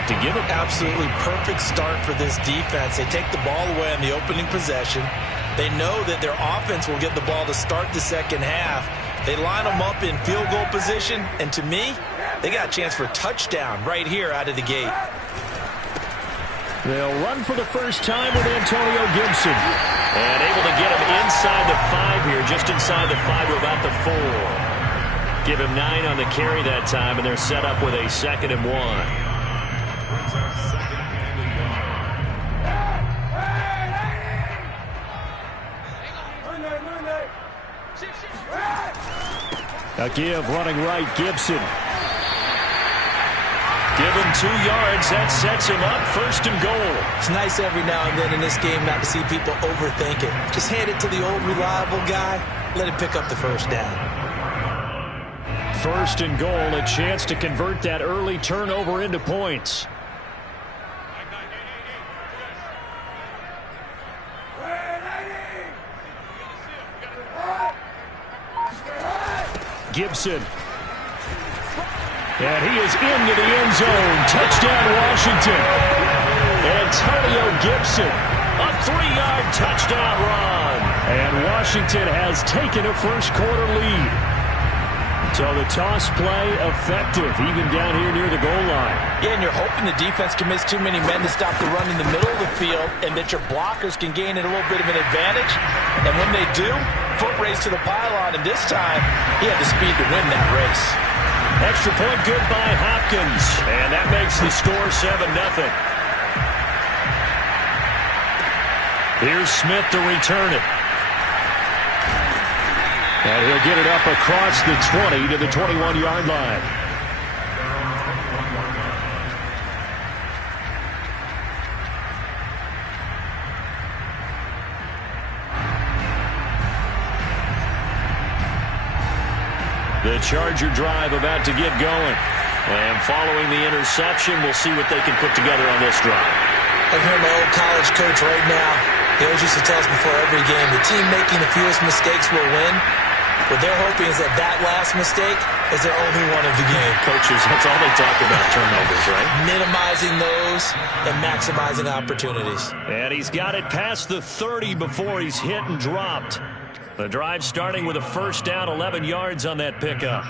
it to give him. Absolutely perfect start for this defense. They take the ball away on the opening possession. They know that their offense will get the ball to start the second half. They line them up in field goal position, and to me, they got a chance for a touchdown right here out of the gate. They'll run for the first time with Antonio Gibson. And able to get him inside the 5 here, just inside the 5 to about the 4. Give him 9 on the carry that time, and they're set up with a 2nd and 1. A give running right, Gibson. Give him 2 yards. That sets him up 1st and goal. It's nice every now and then in this game not to see people overthink it. Just hand it to the old reliable guy. Let him pick up the first down. 1st and goal. A chance to convert that early turnover into points. Gibson. And he is into the end zone. Touchdown, Washington. Antonio Gibson, a 3-yard touchdown run. And Washington has taken a first-quarter lead. So the toss play effective, even down here near the goal line. Yeah, and you're hoping the defense commits too many men to stop the run in the middle of the field and that your blockers can gain a little bit of an advantage. And when they do, foot race to the pylon, and this time he had the speed to win that race. Extra point good by Hopkins. And that makes the score 7-0. Here's Smith to return it. And he'll get it up across the 20 to the 21-yard line. The Charger drive about to get going. And following the interception, we'll see what they can put together on this drive. I hear my old college coach right now. He always used to tell us before every game, the team making the fewest mistakes will win. What they're hoping is that that last mistake is their only one of the game. Coaches, that's all they talk about, turnovers, right? Minimizing those and maximizing opportunities. And he's got it past the 30 before he's hit and dropped. The drive starting with a first down, 11 yards on that pickup.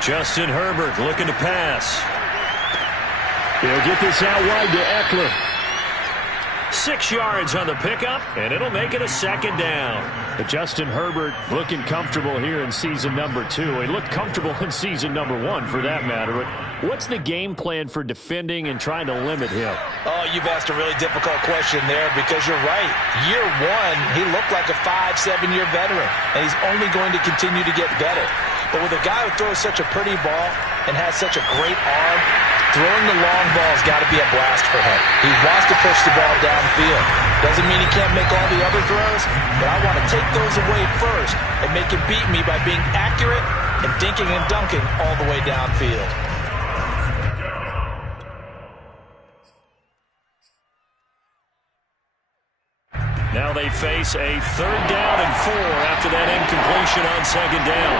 Justin Herbert looking to pass. He'll get this out wide to Eckler. 6 yards on the pickup, and it'll make it a 2nd down. But Justin Herbert looking comfortable here in season number 2. He looked comfortable in season number 1, for that matter. But what's the game plan for defending and trying to limit him? Oh, you've asked a really difficult question there because you're right. Year 1, he looked like a 5-7-year veteran, and he's only going to continue to get better. But with a guy who throws such a pretty ball and has such a great arm, throwing the long ball has got to be a blast for him. He wants to push the ball downfield. Doesn't mean he can't make all the other throws, but I want to take those away first and make him beat me by being accurate and dinking and dunking all the way downfield. Now they face a 3rd down and 4 after that incompletion on 2nd down.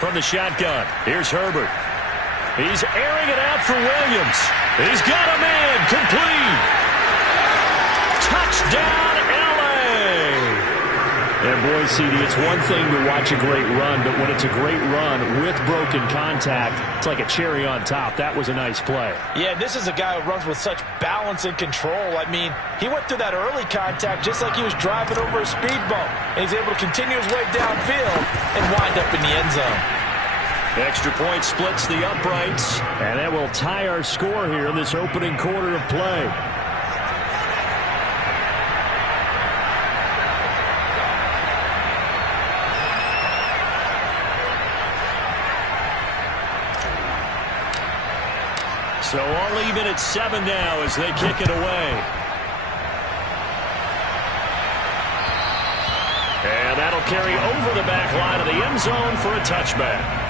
From the shotgun, here's Herbert. He's airing it out for Williams. He's got a man, complete. Touchdown, L.A. And boy, CD, it's one thing to watch a great run, but when it's a great run with broken contact, it's like a cherry on top. That was a nice play. Yeah, this is a guy who runs with such balance and control. I mean, he went through that early contact just like he was driving over a speed bump. And he's able to continue his way downfield and wind up in the end zone. Extra point splits the uprights, and that will tie our score here in this opening quarter of play. So all even at 7 now as they kick it away. And that'll carry over the back line of the end zone for a touchback.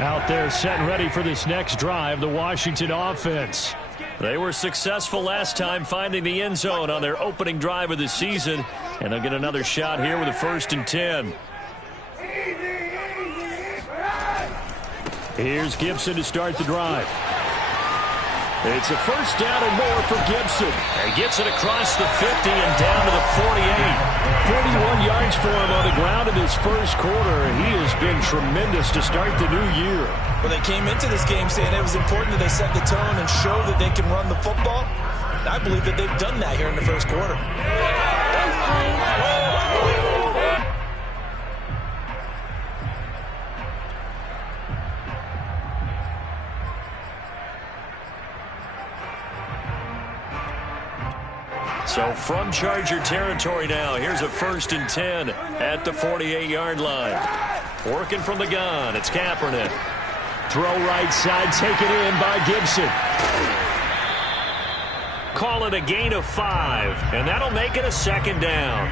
Out there set and ready for this next drive, the Washington offense. They were successful last time finding the end zone on their opening drive of the season, and they'll get another shot here with a 1st and 10. Here's Gibson to start the drive. It's a 1st down and more for Gibson. He gets it across the 50 and down to the 48. 41 yards for him on the ground in his first quarter. He has been tremendous to start the new year. Well, they came into this game saying it was important that they set the tone and show that they can run the football. And I believe that they've done that here in the first quarter. So from Charger territory now, here's a 1st and 10 at the 48-yard line. Working from the gun, it's Kaepernick. Throw right side, taken in by Gibson. Call it a gain of 5, and that'll make it a 2nd down.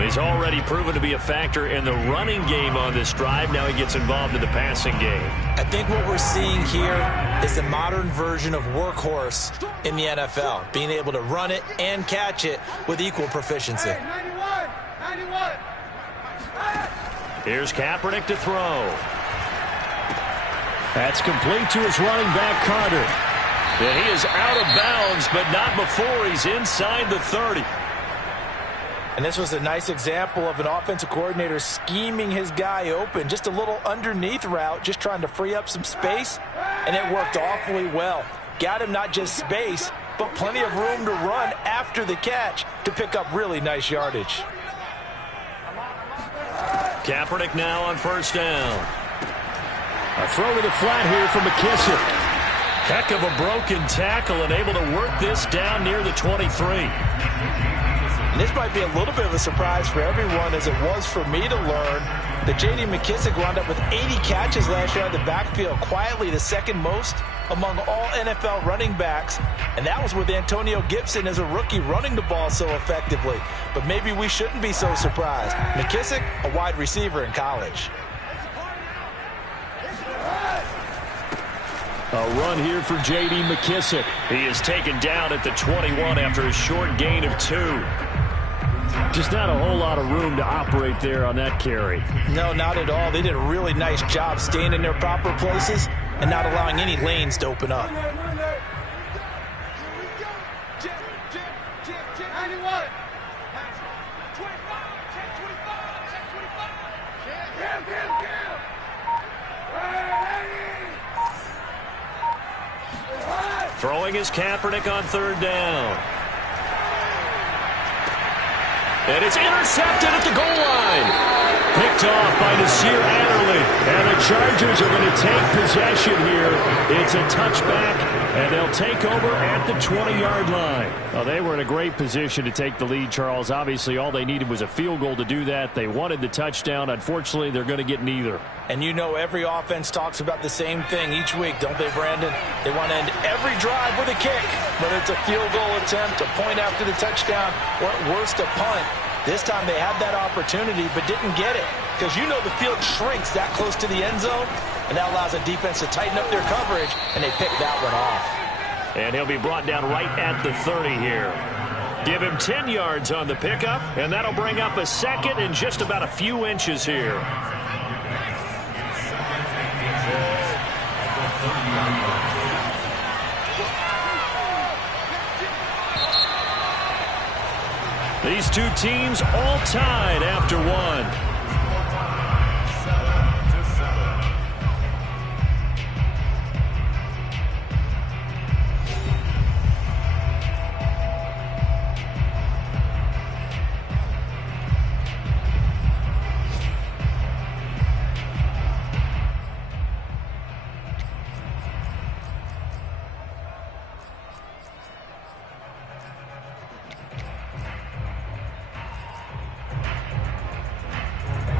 He's already proven to be a factor in the running game on this drive. Now he gets involved in the passing game. I think what we're seeing here is the modern version of workhorse in the NFL, being able to run it and catch it with equal proficiency. Here's Kaepernick to throw. That's complete to his running back, Carter. And he is out of bounds, but not before he's inside the 30. And this was a nice example of an offensive coordinator scheming his guy open. Just a little underneath route, just trying to free up some space. And it worked awfully well. Got him not just space, but plenty of room to run after the catch to pick up really nice yardage. Kaepernick now on 1st down. A throw to the flat here from McKissick. Heck of a broken tackle and able to work this down near the 23. And this might be a little bit of a surprise for everyone, as it was for me to learn that J.D. McKissick wound up with 80 catches last year out of the backfield, quietly the 2nd most among all NFL running backs. And that was with Antonio Gibson as a rookie running the ball so effectively. But maybe we shouldn't be so surprised. McKissick, a wide receiver in college. A run here for J.D. McKissick. He is taken down at the 21 after a short gain of 2. Just not a whole lot of room to operate there on that carry. No, not at all. They did a really nice job staying in their proper places and not allowing any lanes to open up. Throwing is Kaepernick on 3rd down. And it's intercepted at the goal line. Picked off by Nasir Adderley. And the Chargers are going to take possession here. It's a touchback, and they'll take over at the 20-yard line. Well, they were in a great position to take the lead, Charles. Obviously, all they needed was a field goal to do that. They wanted the touchdown. Unfortunately, they're going to get neither. And you know every offense talks about the same thing each week, don't they, Brandon? They want to end every drive with a kick, whether it's a field goal attempt, a point after the touchdown, or at worst a punt. This time they had that opportunity but didn't get it, because you know the field shrinks that close to the end zone, and that allows a defense to tighten up their coverage, and they picked that one off. And he'll be brought down right at the 30 here. Give him 10 yards on the pickup, and that'll bring up a 2nd and just about a few inches here. These two teams all tied after 1.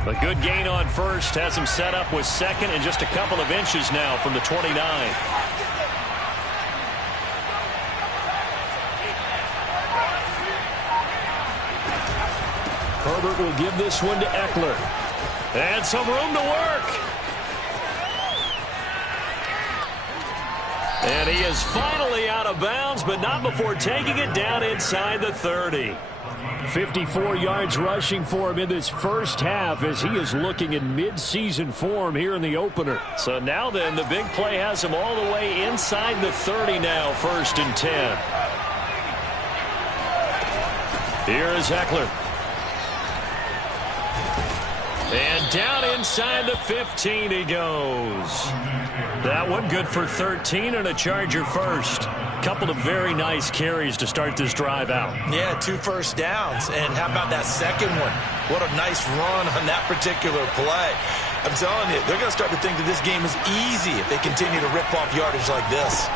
A good gain on first has him set up with second and just a couple of inches now from the 29. Herbert will give this one to Eckler. And some room to work. And he is finally out of bounds, but not before taking it down inside the 30. 54 yards rushing for him in this first half as he is looking in mid-season form here in the opener. So now then, the big play has him all the way inside the 30 now, 1st and 10. Here is Eckler. And down inside the 15 he goes. That one good for 13 and a Charger first. Couple of very nice carries to start this drive out. Yeah, 2 first downs. And how about that second one? What a nice run on that particular play. I'm telling you, they're going to start to think that this game is easy if they continue to rip off yardage like this.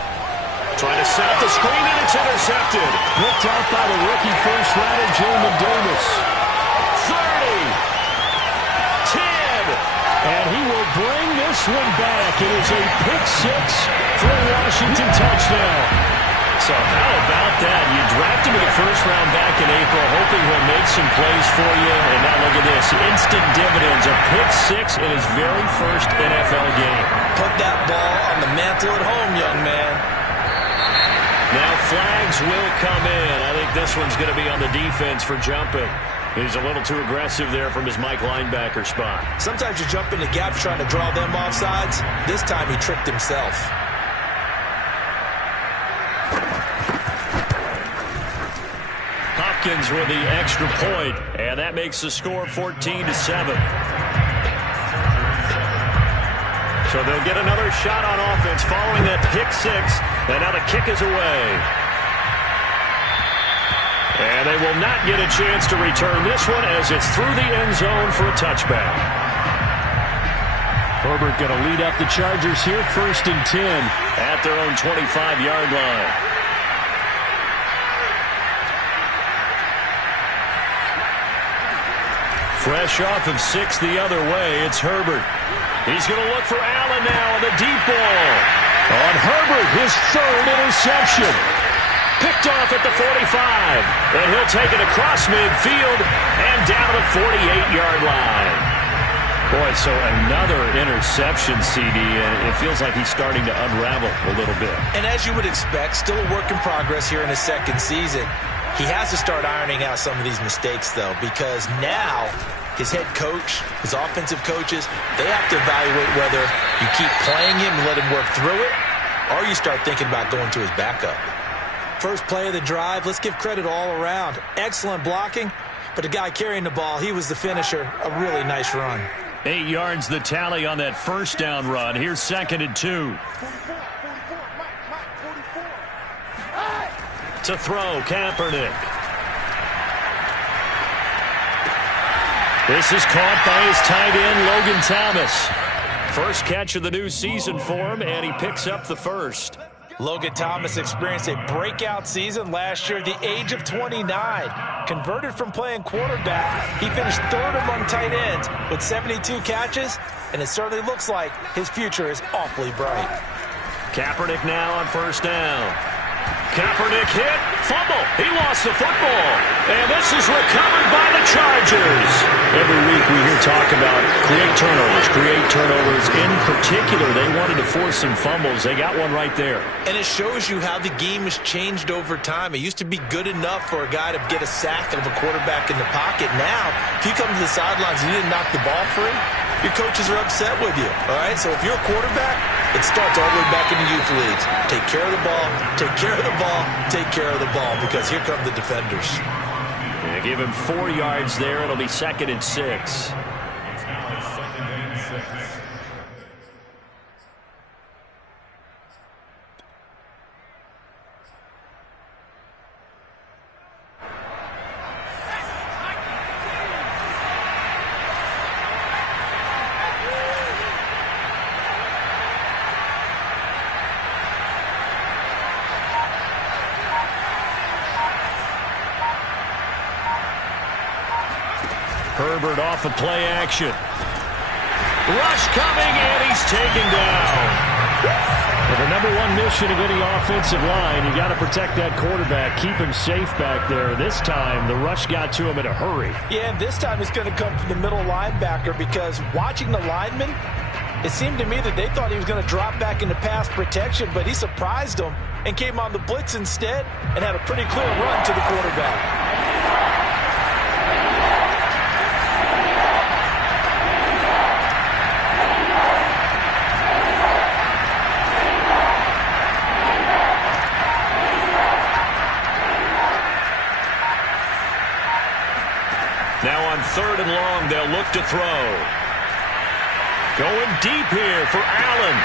Trying to set up the screen, and it's intercepted. Picked off by the rookie first-rounder, Jamin Davis. 30. 10. And he will bring this one back. It is a pick-6 for a Washington touchdown. So how about that? You draft him in the first round back in April, hoping he'll make some plays for you. And now look at this. Instant dividends. A pick-6 in his very first NFL game. Put that ball on the mantle at home, young man. Now flags will come in. I think this one's going to be on the defense for jumping. He's a little too aggressive there from his Mike linebacker spot. Sometimes you jump into gaps trying to draw them off sides. This time he tricked himself. Hopkins with the extra point, and that makes the score 14-7. So they'll get another shot on offense following that pick-6, and now the kick is away. And they will not get a chance to return this one as it's through the end zone for a touchback. Herbert going to lead up the Chargers here, 1st and 10. At their own 25-yard line. Fresh off of 6 the other way, it's Herbert. He's going to look for Allen now on the deep ball. On Herbert, his 3rd interception. Picked off at the 45. And he'll take it across midfield and down to the 48-yard line. Boy, so another interception, CD. It feels like he's starting to unravel a little bit. And as you would expect, still a work in progress here in his 2nd season. He has to start ironing out some of these mistakes, though, because now his head coach, his offensive coaches, they have to evaluate whether you keep playing him and let him work through it, or you start thinking about going to his backup. First play of the drive, let's give credit all around. Excellent blocking, but the guy carrying the ball, he was the finisher. A really nice run. 8 yards the tally on that first down run. Here's 2nd and 2. To throw, Kaepernick. This is caught by his tight end, Logan Thomas. First catch of the new season for him, and he picks up the first. Logan Thomas experienced a breakout season last year at the age of 29. Converted from playing quarterback, he finished 3rd among tight ends with 72 catches, and it certainly looks like his future is awfully bright. Kaepernick now on 1st down. Kaepernick hit, fumble. He lost the football. And this is recovered by the Chargers. Every week we hear talk about create turnovers. In particular, they wanted to force some fumbles. They got one right there. And it shows you how the game has changed over time. It used to be good enough for a guy to get a sack of a quarterback in the pocket. Now, if you come to the sidelines and you didn't knock the ball free, your coaches are upset with you, all right? So if you're a quarterback, it starts all the way back in the youth leagues. Take care of the ball, take care of the ball, take care of the ball, because here come the defenders. Yeah, give him 4 yards there. It'll be 2nd and 6. Herbert off of play action. Rush coming, and he's taken down. Well, the number one mission of any offensive line, you got to protect that quarterback, keep him safe back there. This time, the rush got to him in a hurry. Yeah, and this time it's going to come from the middle linebacker because watching the lineman, it seemed to me that they thought he was going to drop back into pass protection, but he surprised them and came on the blitz instead and had a pretty clear run to the quarterback. Now on 3rd and long, they'll look to throw. Going deep here for Allen.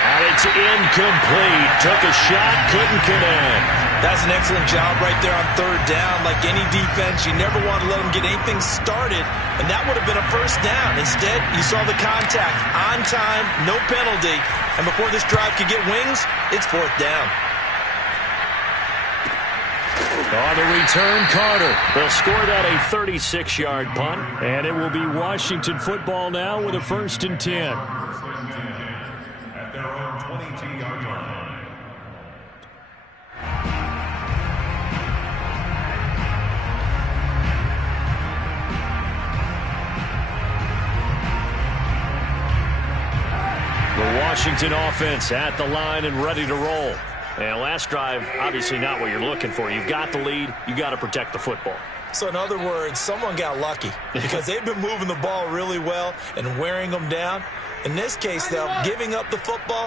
And it's incomplete. Took a shot, couldn't connect. That's an excellent job right there on 3rd down. Like any defense, you never want to let them get anything started, and that would have been a first down. Instead, you saw the contact on time, no penalty, and before this drive could get wings, it's 4th down. On the return, Carter. They'll score that a 36-yard punt. And it will be Washington football now with a 1st and 10. At their own 22-yard line. The Washington offense at the line and ready to roll. And last drive, obviously not what you're looking for. You've got the lead. You got to protect the football. So in other words, someone got lucky because they've been moving the ball really well and wearing them down. In this case, though, giving up the football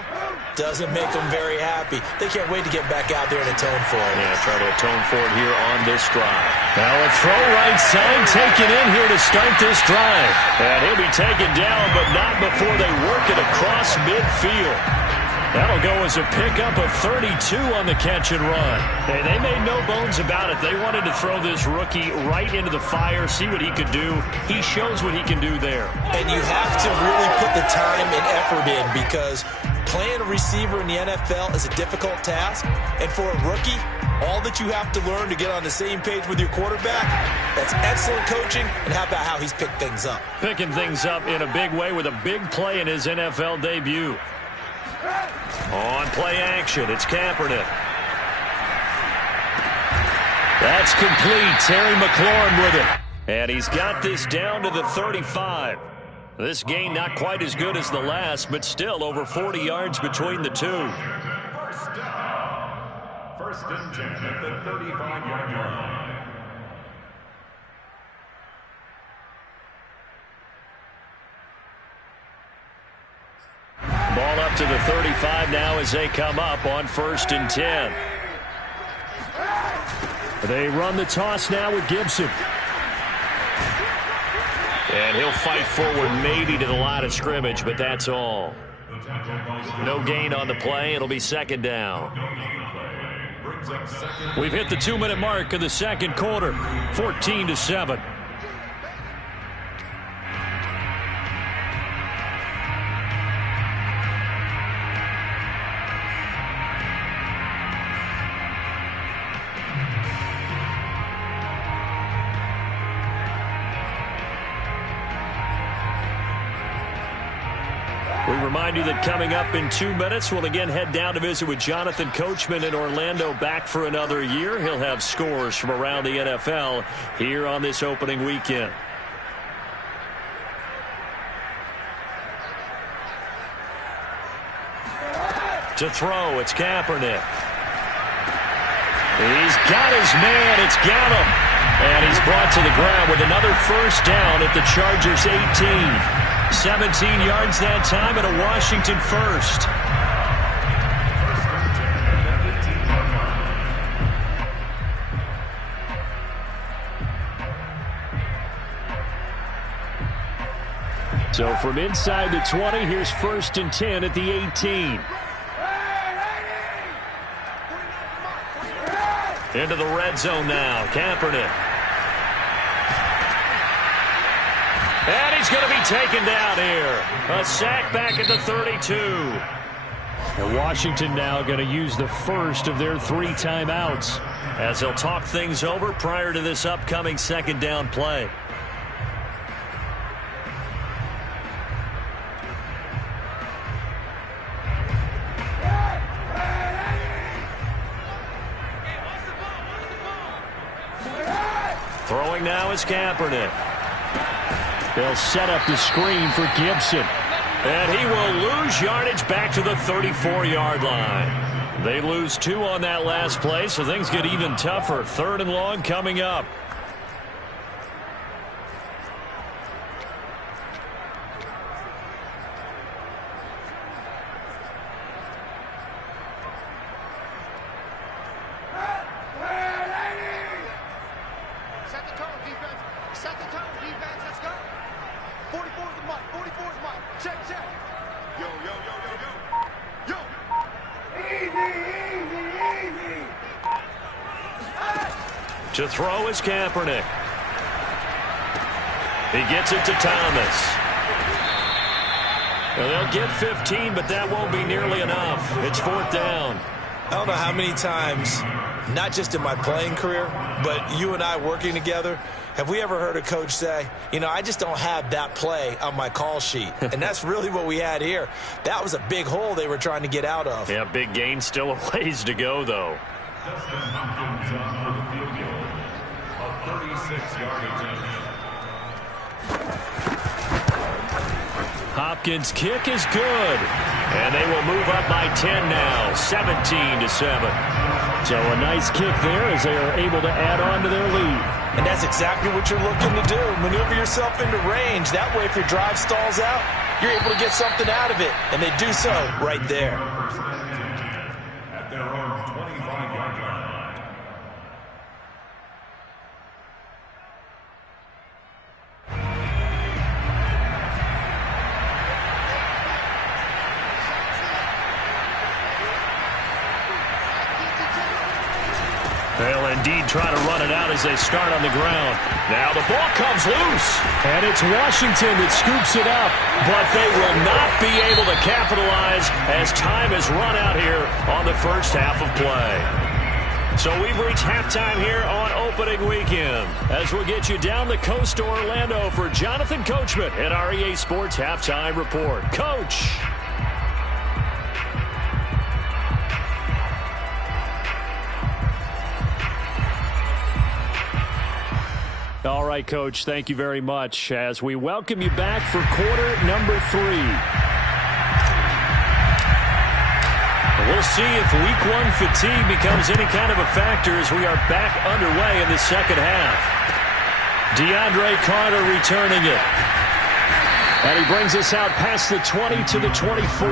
doesn't make them very happy. They can't wait to get back out there and atone for it. Yeah, try to atone for it here on this drive. Now a throw right side taken in here to start this drive. And he'll be taken down, but not before they work it across midfield. That'll go as a pickup of 32 on the catch and run. Hey, they made no bones about it. They wanted to throw this rookie right into the fire, see what he could do. He shows what he can do there. And you have to really put the time and effort in because playing a receiver in the NFL is a difficult task. And for a rookie, all that you have to learn to get on the same page with your quarterback, that's excellent coaching. And how about how he's picked things up? Picking things up in a big way with a big play in his NFL debut. On play action, it's Kaepernick. That's complete. Terry McLaurin with it. And he's got this down to the 35. This gain not quite as good as the last, but still over 40 yards between the two. First down. 1st and 10 at the 35-yard line. Ball up to the 35 now as they come up on 1st and 10. They run the toss now with Gibson. And he'll fight forward maybe to the line of scrimmage, but that's all. No gain on the play. It'll be 2nd down. We've hit the 2-minute mark of the 2nd quarter. 14-7. We remind you that coming up in 2 minutes, we'll again head down to visit with Jonathan Coachman in Orlando, back for another year. He'll have scores from around the NFL here on this opening weekend. To throw, it's Kaepernick. He's got his man. It's got him. And he's brought to the ground with another 1st down at the Chargers' 18. 17 yards that time and a Washington 1st. So from inside the 20, here's 1st and 10 at the 18. Into the red zone now. Kaepernick. And he's going to be taken down here. A sack back at the 32. And Washington now going to use the first of their 3 timeouts as they'll talk things over prior to this upcoming 2nd down play. Throwing now is Kaepernick. They'll set up the screen for Gibson. And he will lose yardage back to the 34-yard line. They lose 2 on that last play, so things get even tougher. 3rd and long coming up. To throw is Kaepernick. He gets it to Thomas. Well, they'll get 15, but that won't be nearly enough. It's 4th down. I don't know how many times, not just in my playing career, but you and I working together, have we ever heard a coach say, you know, I just don't have that play on my call sheet. And that's really what we had here. That was a big hole they were trying to get out of. Yeah, big gain, still a ways to go, though. Justin Hopkins on for the field goal. A 36-yard attempt. Hopkins' kick is good. And they will move up by 10 now, 17-7. So a nice kick there as they are able to add on to their lead. And that's exactly what you're looking to do. Maneuver yourself into range. That way, if your drive stalls out, you're able to get something out of it. And they do so right there. At their own 25-yard line. They'll indeed try to run it out as they start on the ground. Now the ball comes loose. And it's Washington that scoops it up. But they will not be able to capitalize as time has run out here on the first half of play. So we've reached halftime here on opening weekend. As we'll get you down the coast to Orlando for Jonathan Coachman at our EA Sports Halftime Report. Coach. All right, Coach, thank you very much as we welcome you back for quarter number 3. We'll see if week 1 fatigue becomes any kind of a factor as we are back underway in the second half. DeAndre Carter returning it. And he brings us out past the 20 to the 24.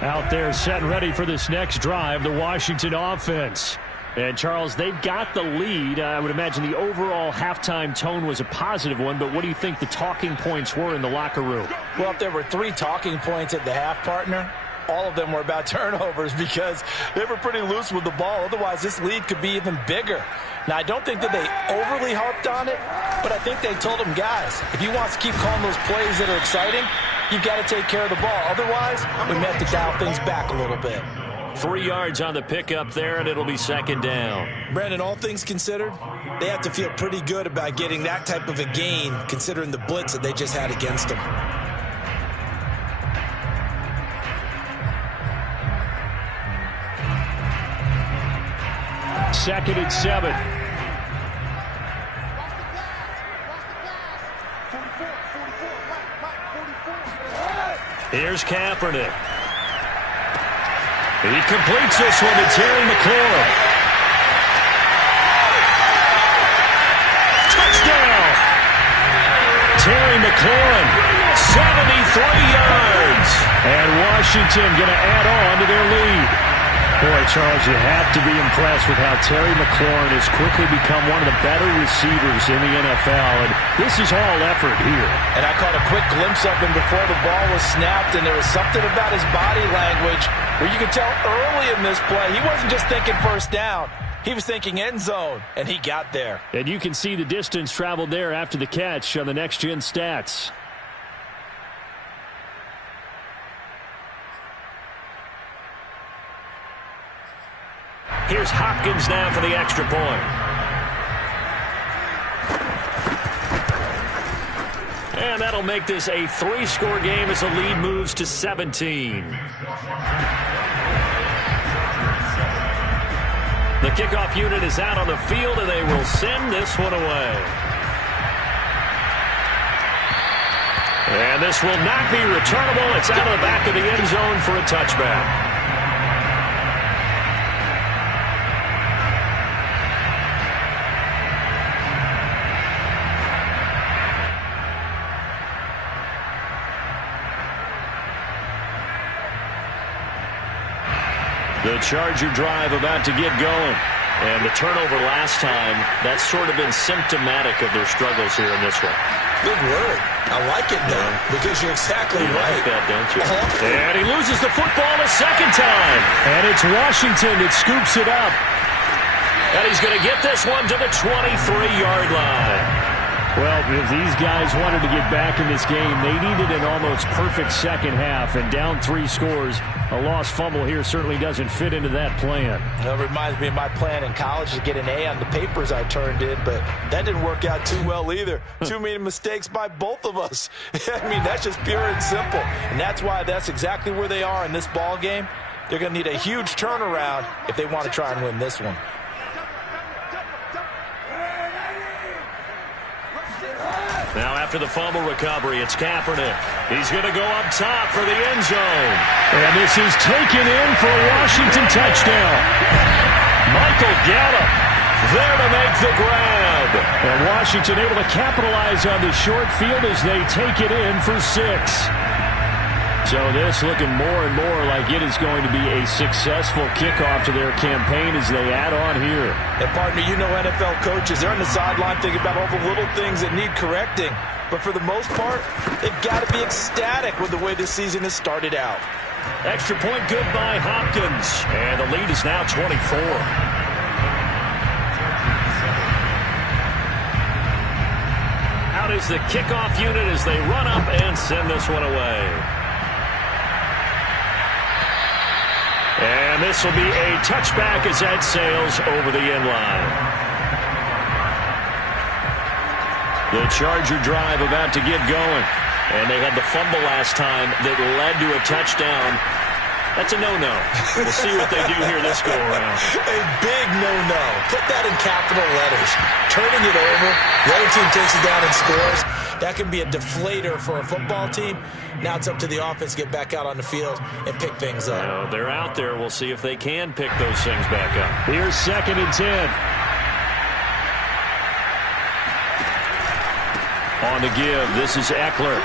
Out there set and ready for this next drive, the Washington offense. And, Charles, they've got the lead. I would imagine the overall halftime tone was a positive one, but what do you think the talking points were in the locker room? Well, if there were 3 talking points at the half, partner, all of them were about turnovers because they were pretty loose with the ball. Otherwise, this lead could be even bigger. Now, I don't think that they overly harped on it, but I think they told them, guys, if you want to keep calling those plays that are exciting, you've got to take care of the ball. Otherwise, we may have to dial things back a little bit. 3 yards on the pickup there, and it'll be second down. Brandon, all things considered, they have to feel pretty good about getting that type of a gain, considering the blitz that they just had against them. Second and 7. Here's Kaepernick. He completes this one to Terry McLaurin. Touchdown! Terry McLaurin, 73 yards. And Washington going to add on to their lead. Boy, Charles, you have to be impressed with how Terry McLaurin has quickly become one of the better receivers in the NFL, and this is all effort here. And I caught a quick glimpse of him before the ball was snapped, and there was something about his body language where you could tell early in this play he wasn't just thinking first down. He was thinking end zone, and he got there. And you can see the distance traveled there after the catch on the next-gen stats. Here's Hopkins now for the extra point. And that'll make this a 3-score game as the lead moves to 17. The kickoff unit is out on the field, and they will send this one away. And this will not be returnable. It's out of the back of the end zone for a touchback. The Charger drive about to get going. And the turnover last time, that's sort of been symptomatic of their struggles here in this one. Big word. I like it now because you're exactly right. Like that, don't you? And he loses the football a second time. And it's Washington that scoops it up. And he's going to get this one to the 23-yard line. Well, if these guys wanted to get back in this game, they needed an almost perfect second half, and down 3 scores. A lost fumble here certainly doesn't fit into that plan. That reminds me of my plan in college to get an A on the papers I turned in, but that didn't work out too well either. Too many mistakes by both of us. I mean, that's just pure and simple. And that's why that's exactly where they are in this ball game. They're going to need a huge turnaround if they want to try and win this one. Now after the fumble recovery, it's Kaepernick. He's going to go up top for the end zone. And this is taken in for a Washington touchdown. Michael Gallup there to make the grab. And Washington able to capitalize on the short field as they take it in for 6. So this looking more and more like it is going to be a successful kickoff to their campaign as they add on here. And partner, you know NFL coaches, they're on the sideline thinking about all the little things that need correcting. But for the most part, they've got to be ecstatic with the way this season has started out. Extra point good by Hopkins. And the lead is now 24. Out is the kickoff unit as they run up and send this one away. And this will be a touchback as that sails over the end line. The Charger drive about to get going. And they had the fumble last time that led to a touchdown. That's a no-no. We'll see what they do here this go-around. A big no-no. Put that in capital letters. Turning it over, the other team takes it down and scores. That can be a deflator for a football team. Now it's up to the offense to get back out on the field and pick things up. Well, they're out there. We'll see if they can pick those things back up. Here's 2nd and 10. On the give, this is Eckler.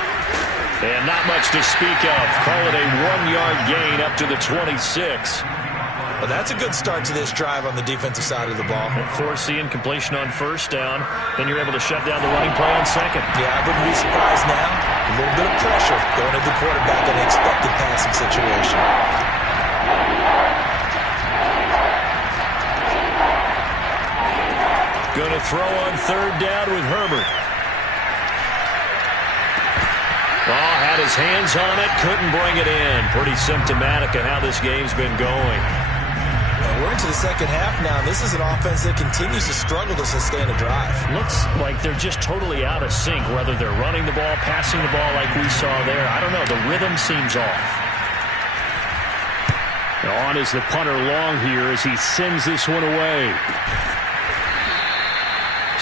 And not much to speak of. Call it a 1-yard gain up to the 26. Well, that's a good start to this drive on the defensive side of the ball. Forcing incompletion on first down. Then you're able to shut down the running play on second. Yeah, I wouldn't be surprised now. A little bit of pressure going at the quarterback in an expected passing situation. Going to throw on 3rd down with Herbert. Oh, had his hands on it, couldn't bring it in. Pretty symptomatic of how this game's been going. We're into the second half now, and this is an offense that continues to struggle to sustain a drive. Looks like they're just totally out of sync, whether they're running the ball, passing the ball like we saw there. I don't know. The rhythm seems off. On is the punter long here as he sends this one away.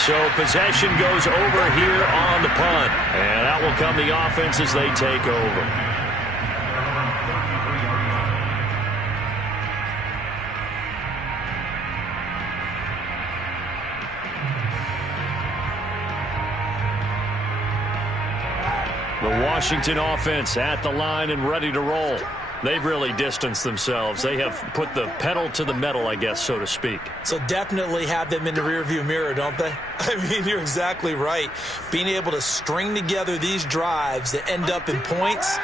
So possession goes over here on the punt. And out will come the offense as they take over. The Washington offense at the line and ready to roll. They've really distanced themselves. They have put the pedal to the metal, I guess, so to speak. So definitely have them in the rearview mirror, don't they? I mean, you're exactly right. Being able to string together these drives that end up in points,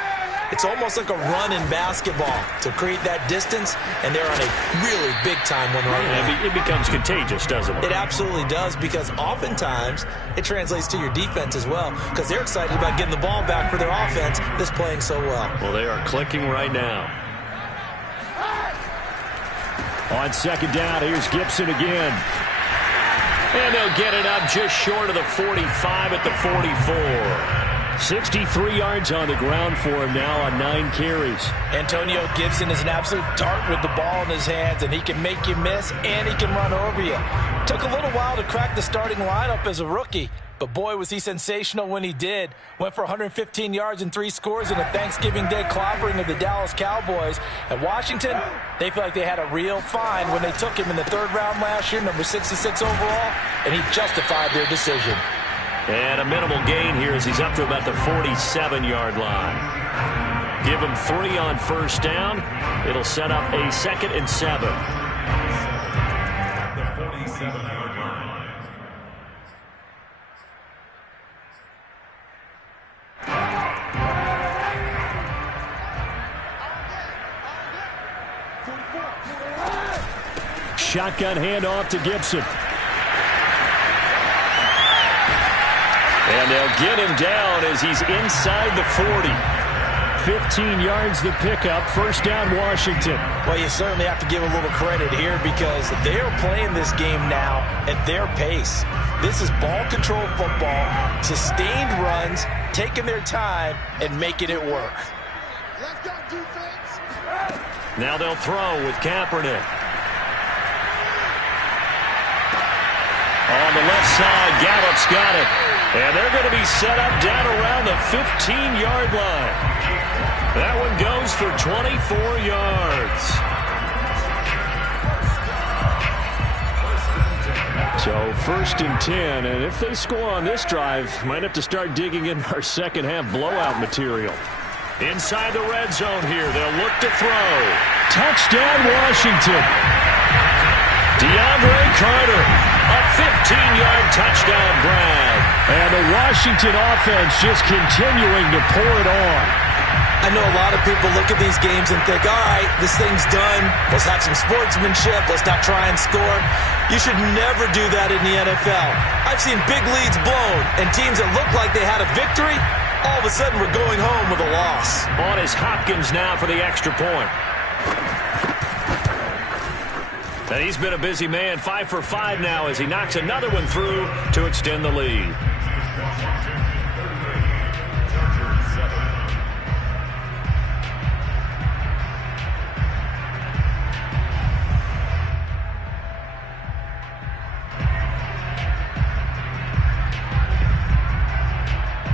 it's almost like a run in basketball to create that distance, and they're on a really big-time one right now. It becomes contagious, doesn't it? It absolutely does, because oftentimes it translates to your defense as well, because they're excited about getting the ball back for their offense that's playing so well. Well, they are clicking right now. On second down, here's Gibson again. And they'll get it up just short of the 45 at the 44. 63 yards on the ground for him now on 9 carries. Antonio Gibson is an absolute dart with the ball in his hands, and he can make you miss, and he can run over you. Took a little while to crack the starting lineup as a rookie, but boy, was he sensational when he did. Went for 115 yards and 3 scores in a Thanksgiving Day clobbering of the Dallas Cowboys. At Washington, they feel like they had a real find when they took him in the 3rd round last year, number 66 overall, and he justified their decision. And a minimal gain here as he's up to about the 47-yard line. Give him 3 on first down. It'll set up a 2nd and 7. The 47-yard line. Shotgun handoff to Gibson. And they'll get him down as he's inside the 40. 15 yards the pickup. First down, Washington. Well, you certainly have to give a little credit here because they're playing this game now at their pace. This is ball control football, sustained runs, taking their time, and making it work. Let's go, defense. Now they'll throw with Kaepernick. On the left side, Gallup's got it. And they're going to be set up down around the 15-yard line. That one goes for 24 yards. So 1st and 10, and if they score on this drive, might have to start digging in our second half blowout material. Inside the red zone here, they'll look to throw. Touchdown, Washington. DeAndre Carter, a 15-yard touchdown grab. And the Washington offense just continuing to pour it on. I know a lot of people look at these games and think, all right, this thing's done. Let's have some sportsmanship. Let's not try and score. You should never do that in the NFL. I've seen big leads blown, and teams that look like they had a victory, all of a sudden we're going home with a loss. On is Hopkins now for the extra point. And he's been a busy man, 5 for 5 now as he knocks another one through to extend the lead.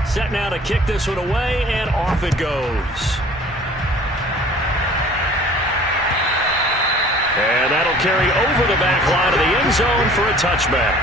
Set now to kick this one away, and off it goes. And that'll carry over the back line of the end zone for a touchback.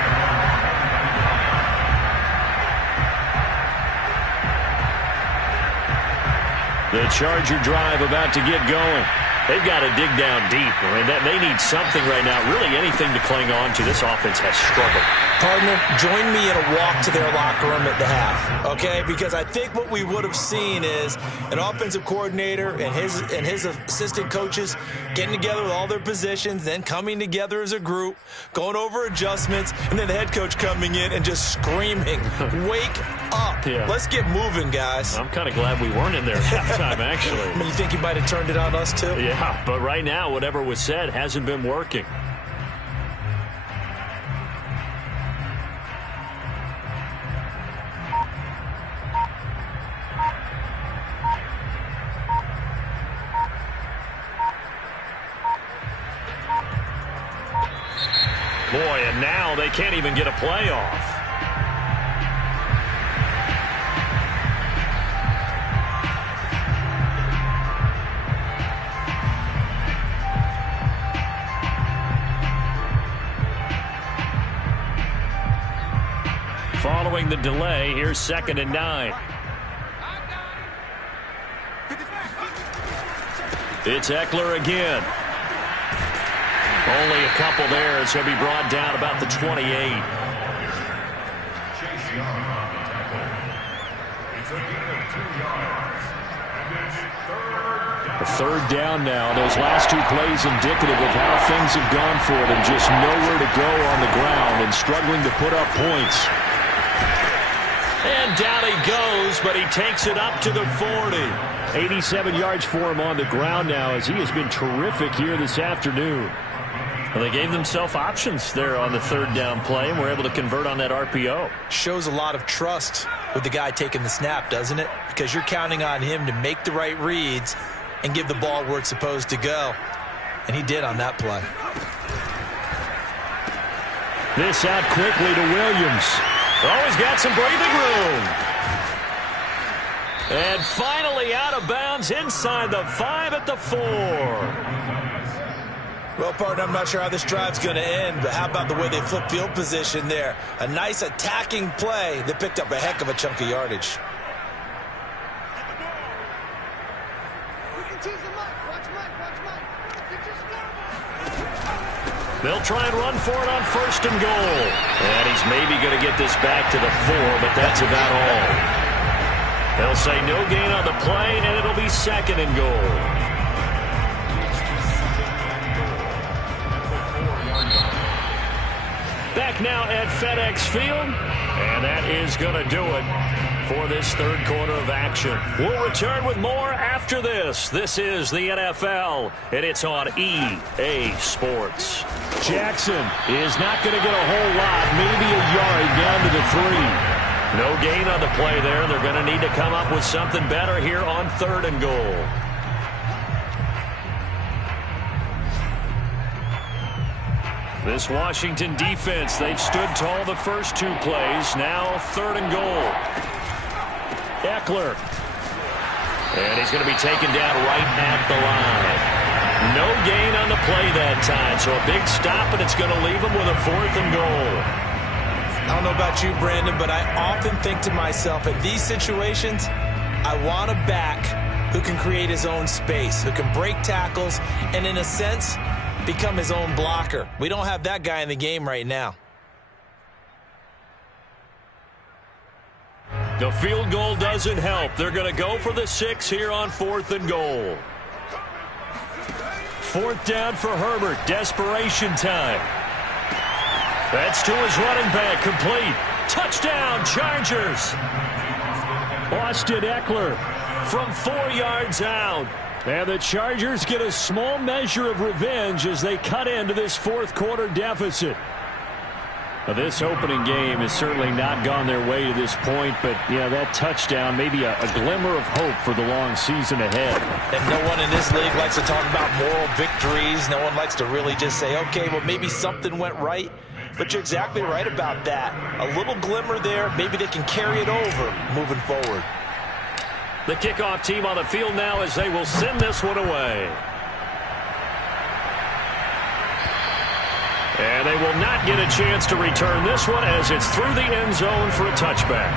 The Charger drive about to get going. They've got to dig down deep. I mean, they need something right now, really anything to cling on to. This offense has struggled. Partner, join me in a walk to their locker room at the half, okay? Because I think what we would have seen is an offensive coordinator and his assistant coaches getting together with all their positions, then coming together as a group, going over adjustments, and then the head coach coming in and just screaming, wake up. Yeah. Let's get moving, guys. I'm kind of glad we weren't in there at halftime, actually. You think he might have turned it on us, too? Yeah, but right now, whatever was said hasn't been working. Boy, and now they can't even get a play off. Following the delay, here's 2nd and 9. It's Eckler again. Only a couple there as he'll be brought down about the 28. Chase Young on the tackle. It's a gain of 2 yards. And it's 3rd down. A 3rd down now. Those last 2 plays indicative of how things have gone for them. Just nowhere to go on the ground and struggling to put up points. And down he goes, but he takes it up to the 40. 87 yards for him on the ground now as he has been terrific here this afternoon. Well, they gave themselves options there on the third down play and were able to convert on that RPO. Shows a lot of trust with the guy taking the snap, doesn't it? Because you're counting on him to make the right reads and give the ball where it's supposed to go. And he did on that play. This out quickly to Williams. Oh, he's got some breathing room. And finally out of bounds inside the 5 at the 4. Well, partner, I'm not sure how this drive's going to end, but how about the way they flip field position there? A nice attacking play that picked up a heck of a chunk of yardage. They'll try and run for it on 1st and goal. And he's maybe going to get this back to the 4, but that's about all. They'll say no gain on the play, and it'll be 2nd and goal. Back now at FedEx Field, and that is going to do it for this third quarter of action. We'll return with more after this. This is the NFL, and it's on EA Sports. Jackson is not going to get a whole lot, maybe a yard down to the 3. No gain on the play there. They're going to need to come up with something better here on 3rd and goal. This Washington defense, they've stood tall the first 2 plays. Now 3rd and goal. Eckler. And he's going to be taken down right at the line. No gain on the play that time. So a big stop, and it's going to leave him with a 4th and goal. I don't know about you, Brandon, but I often think to myself, in these situations, I want a back who can create his own space, who can break tackles, and in a sense, become his own blocker. We don't have that guy in the game right now. The field goal doesn't help. They're going to go for the 6 here on 4th and goal. 4th down for Herbert. Desperation time. That's to his running back. Complete. Touchdown, Chargers. Austin Eckler from 4 yards out. And the Chargers get a small measure of revenge as they cut into this 4th quarter deficit. Now, this opening game has certainly not gone their way to this point, but yeah, that touchdown, maybe a glimmer of hope for the long season ahead. And no one in this league likes to talk about moral victories. No one likes to really just say, okay, well, maybe something went right. But you're exactly right about that. A little glimmer there. Maybe they can carry it over moving forward. The kickoff team on the field now as they will send this one away. And they will not get a chance to return this one as it's through the end zone for a touchback.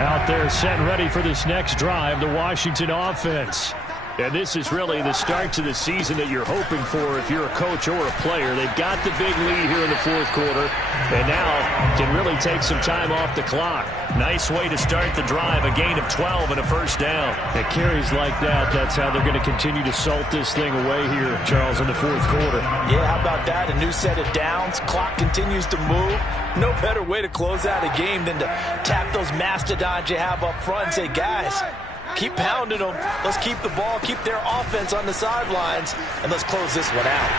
Out there set and ready for this next drive, the Washington offense. And this is really the start to the season that you're hoping for if you're a coach or a player. They've got the big lead here in the 4th quarter, and now can really take some time off the clock. Nice way to start the drive, a gain of 12 and a 1st down. At carries like that, that's how they're going to continue to salt this thing away here, Charles, in the 4th quarter. Yeah, how about that? A new set of downs. Clock continues to move. No better way to close out a game than to tap those mastodons you have up front and say, guys, keep pounding them. Let's keep the ball, keep their offense on the sidelines, and let's close this one out.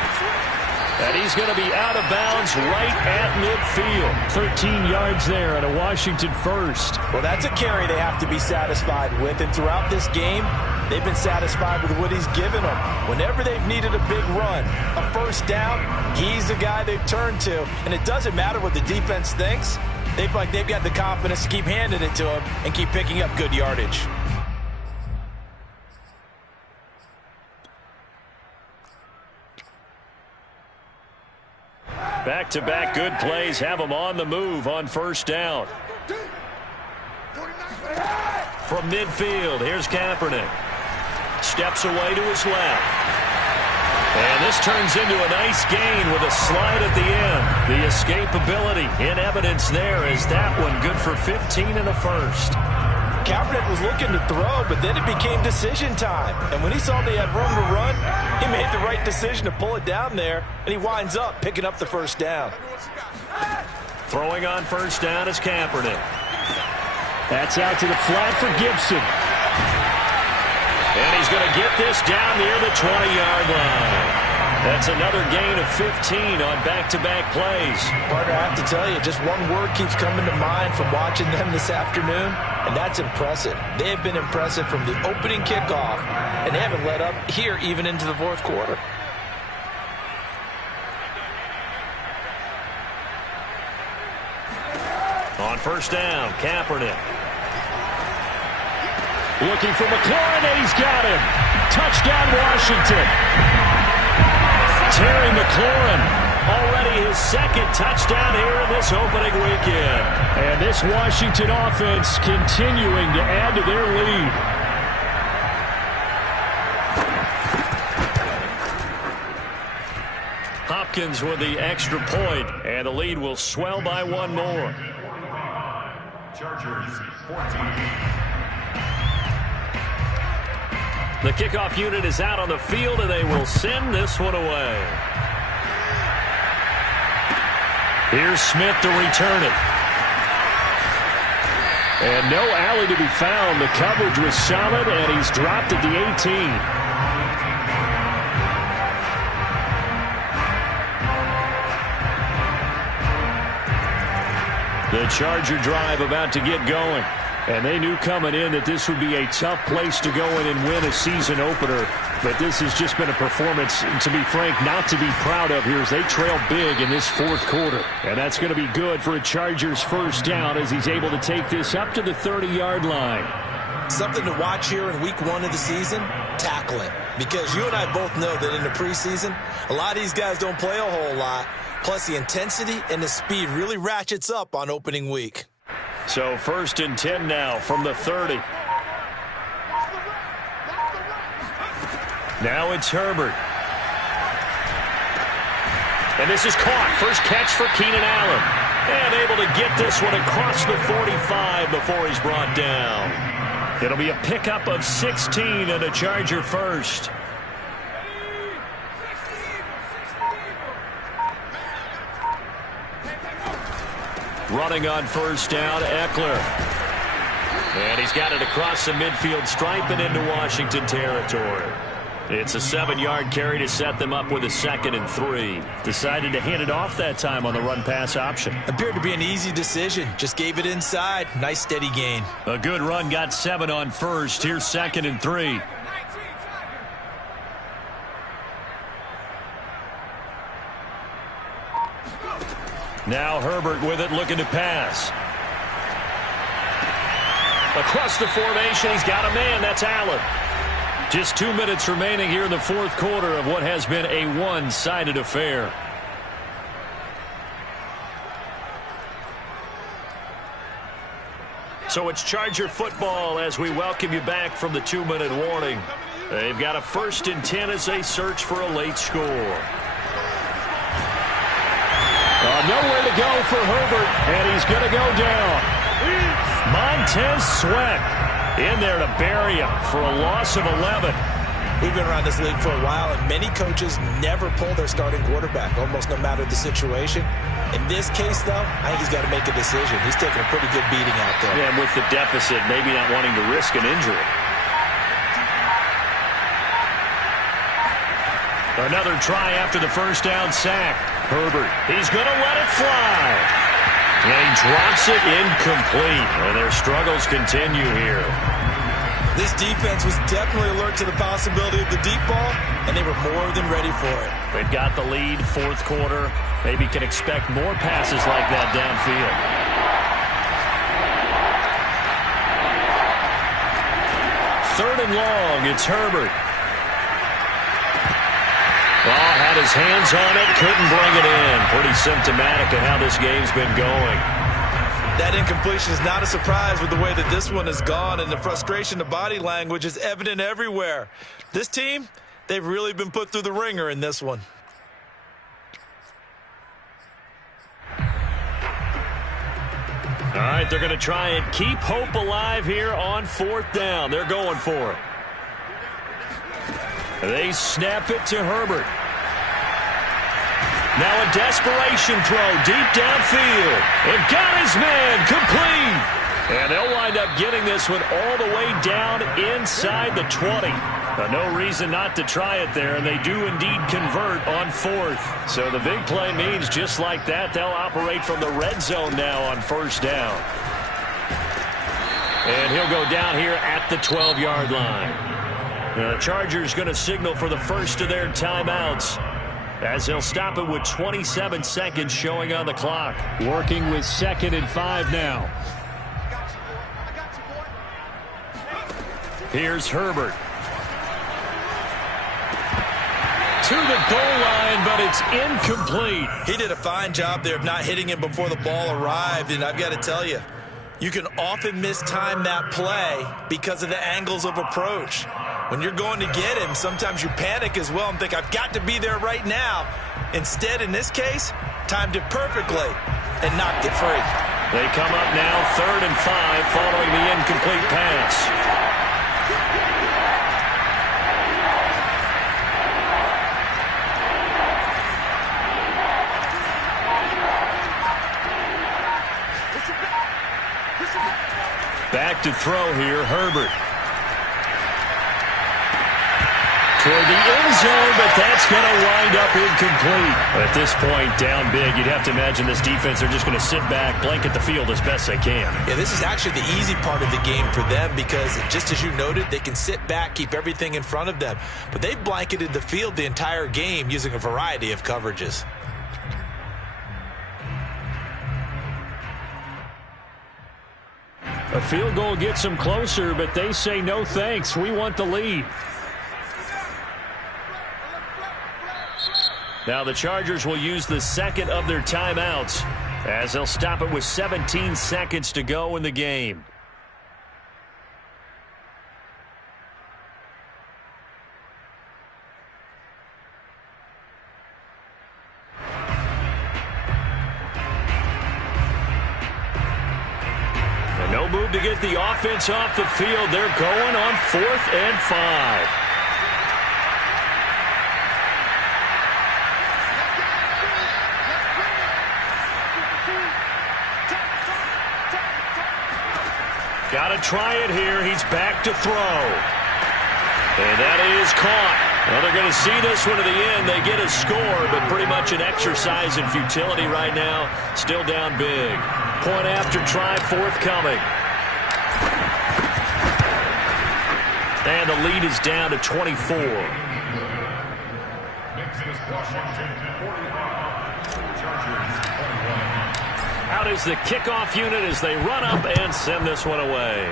And he's going to be out of bounds right at midfield. 13 yards there and a Washington 1st. Well, that's a carry they have to be satisfied with. And throughout this game, they've been satisfied with what he's given them. Whenever they've needed a big run, a 1st down, he's the guy they've turned to. And it doesn't matter what the defense thinks. They've got the confidence to keep handing it to him and keep picking up good yardage. Back-to-back good plays have them on the move on 1st down. From midfield, here's Kaepernick. Steps away to his left. And this turns into a nice gain with a slide at the end. The escapability in evidence there is that one good for 15 and a 1st. Kaepernick was looking to throw, but then it became decision time. And when he saw they had room to run, he made the right decision to pull it down there, and he winds up picking up the 1st down. Throwing on 1st down is Kaepernick. That's out to the flat for Gibson. And he's going to get this down near the 20-yard line. That's another gain of 15 on back-to-back plays. Partner, I have to tell you, just one word keeps coming to mind from watching them this afternoon, and that's impressive. They have been impressive from the opening kickoff, and they haven't let up here even into the fourth quarter. On first down, Kaepernick. Looking for McLaurin, and he's got him. Touchdown, Washington. Terry McLaurin, already his second touchdown here in this opening weekend. And this Washington offense continuing to add to their lead. Hopkins with the extra point, and the lead will swell by one more. Chargers 14. The kickoff unit is out on the field, and they will send this one away. Here's Smith to return it. And no alley to be found. The coverage was solid, and he's dropped at the 18. The Charger drive about to get going. And they knew coming in that this would be a tough place to go in and win a season opener. But this has just been a performance, to be frank, not to be proud of here as they trail big in this fourth quarter. And that's going to be good for a Chargers first down as he's able to take this up to the 30-yard line. Something to watch here in week one of the season, tackling. Because you and I both know that in the preseason, a lot of these guys don't play a whole lot. Plus, the intensity and the speed really ratchets up on opening week. So first and 10 now from the 30. Now it's Herbert. And this is caught. First catch for Keenan Allen. And able to get this one across the 45 before he's brought down. It'll be a pickup of 16 and a Charger first. Running on first down, Eckler. And he's got it across the midfield stripe and into Washington territory. It's a 7-yard carry to set them up with a 2nd and 3. Decided to hand it off that time on the run-pass option. Appeared to be an easy decision. Just gave it inside. Nice steady gain. A good run, got 7 on first. Here's 2nd and 3. Now Herbert with it, looking to pass. Across the formation, he's got a man. That's Allen. Just 2 minutes remaining here in the fourth quarter of what has been a one-sided affair. So it's Charger football as we welcome you back from the 2-minute warning. They've got a 1st and 10 as they search for a late score. Nowhere to go for Herbert, and he's going to go down. Montez Sweat in there to bury him for a loss of 11. We've been around this league for a while, and many coaches never pull their starting quarterback, almost no matter the situation. In this case, though, I think he's got to make a decision. He's taking a pretty good beating out there. Yeah, and with the deficit, maybe not wanting to risk an injury. Another try after the first down sack. Herbert, he's going to let it fly. And he drops it incomplete. And their struggles continue here. This defense was definitely alert to the possibility of the deep ball, and they were more than ready for it. They've got the lead, fourth quarter. Maybe can expect more passes like that downfield. Third and long, it's Herbert. Oh, had his hands on it, couldn't bring it in. Pretty symptomatic of how this game's been going. That incompletion is not a surprise with the way that this one has gone, and the frustration, the body language is evident everywhere. This team, they've really been put through the ringer in this one. All right, they're going to try and keep hope alive here on 4th down. They're going for it. They snap it to Herbert. Now a desperation throw deep downfield. And got his man complete. And they'll wind up getting this one all the way down inside the 20. No reason not to try it there, and they do indeed convert on 4th. So the big play means just like that, they'll operate from the red zone now on 1st down. And he'll go down here at the 12-yard line. The Chargers going to signal for the first of their timeouts, as they'll stop it with 27 seconds showing on the clock. Working with 2nd and 5 now. Here's Herbert. To the goal line, but it's incomplete. He did a fine job there of not hitting him before the ball arrived, and I've got to tell you, you can often mistime that play because of the angles of approach. When you're going to get him, sometimes you panic as well and think, I've got to be there right now. Instead, in this case, timed it perfectly and knocked it free. They come up now 3rd and 5 following the incomplete pass. Back to throw here, Herbert. Toward the end zone, but that's going to wind up incomplete. At this point, down big, you'd have to imagine this defense are just going to sit back, blanket the field as best they can. Yeah, this is actually the easy part of the game for them because, just as you noted, they can sit back, keep everything in front of them. But they've blanketed the field the entire game using a variety of coverages. A field goal gets them closer, but they say no thanks. We want the lead. Now the Chargers will use the 2nd of their timeouts as they'll stop it with 17 seconds to go in the game. And no move to get the offense off the field. They're going on 4th and 5. Got to try it here. He's back to throw. And that is caught. Well, they're going to see this one to the end. They get a score, but pretty much an exercise in futility right now. Still down big. Point after try forthcoming. And the lead is down to 24. Next is Washington, 45. Chargers, 21. Out is the kickoff unit as they run up and send this one away.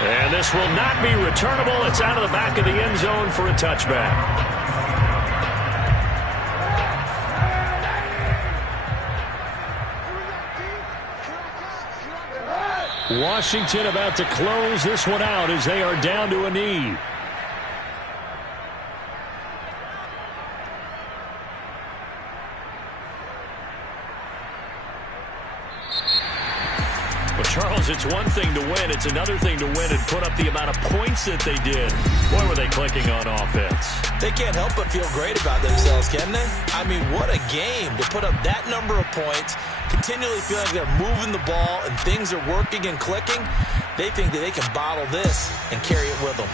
And this will not be returnable. It's out of the back of the end zone for a touchback. Washington about to close this one out as they are down to a knee. Well, Charles, it's one thing to win. It's another thing to win and put up the amount of points that they did. Boy, were they clicking on offense. They can't help but feel great about themselves, can they? I mean, what a game to put up that number of points, continually feeling like they're moving the ball and things are working and clicking. They think that they can bottle this and carry it with them.